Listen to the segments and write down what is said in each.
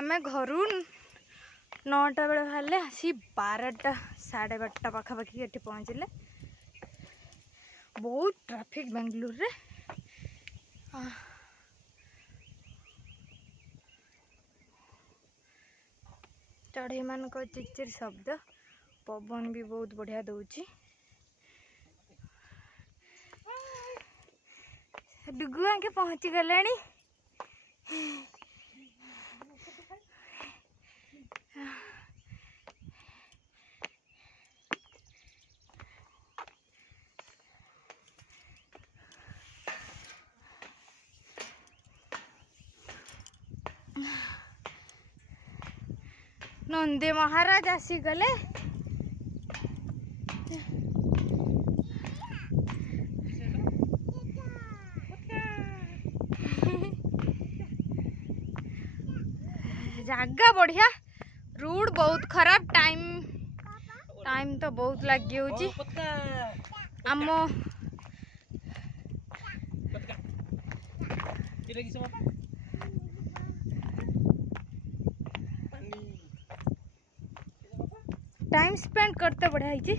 आम घर 9टा बेले बाहर आसी 12टा 12:30 पाखापाखि ये पहुँचले। बहुत ट्रैफिक बेंगलुरु रे। चढ़ई मान चिरचिर शब्द, पवन भी बहुत बढ़िया दौची। डुगु आके पहुँची गले। नंदी महाराज आसी गले। जगह बढ़िया, रोड बहुत खराब, टाइम तो बहुत लगी होची। आम टाइम स्पेंड करते बढ़िया ही।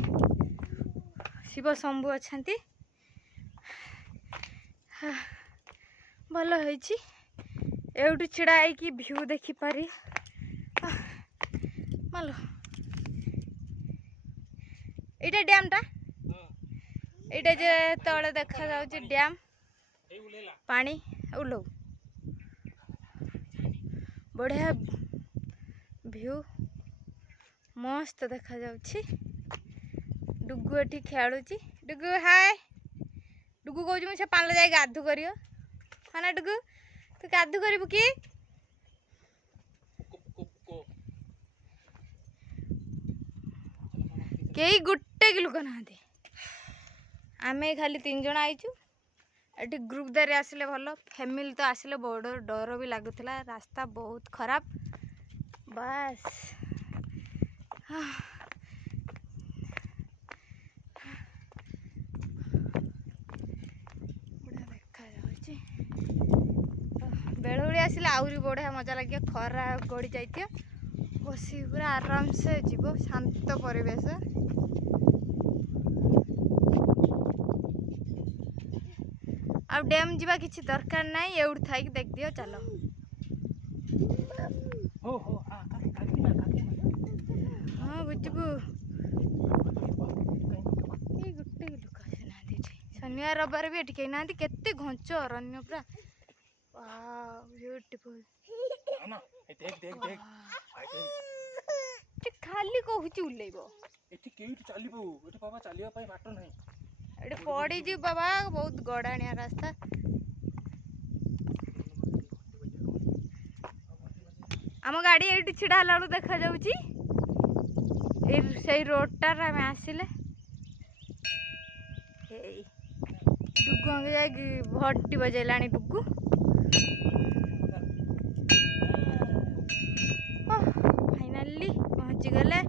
शिव शंभु अच्छा भल होइछि। एउठी छिड़ा है व्यू देखी पारी। मालो एटा डैम टा, एटा जे तले देखा जाउछि डैम, पानी उलो बढ़िया व्यू मस्त देखा जाउछि। डुगु एठी खेलुछि। डुगु हाय। डुगु कहूँ मुझे पान जाए गाधु करियो। हाँ ना डुगु, तू गाधु करू कि? कई गुटे कि लोक ना, आम खाली 3 जन आईचु। एटी ग्रुप दारे आसिले भल, फैमिली तो आसिले बड़ डर भी लगुला। रास्ता बहुत खराब। बस बेलुड़ी आसिले आहरी बढ़िया मजा लगे। खरा गड़ी जाइए, बसी पूरा आराम से जीव, शांत परिवेश। आ डैम जीवा किसी दरकार नहीं, एउठ थाई देख दियो चलो। हाँ बुझबू, गोटे लोक आसी शनिवार रविवार भी एटी ना केते घंच अरण्य पूरा। ब्यूटीफुल। खाली कहूची उल्लेइबो एठी केउठी चलिबो, एठी बाबा चलिया पई बाट नाही। एठी पड़ी जी बाबा, बहुत गड़ाणिया रास्ता। आम गाड़ी एठी छिड़ा हला देखा जाउची। से रोडटार आम आसिले डुगु आगे जाए भट्टी बजेलानी। डुगु फाइनाली पहुँची गले।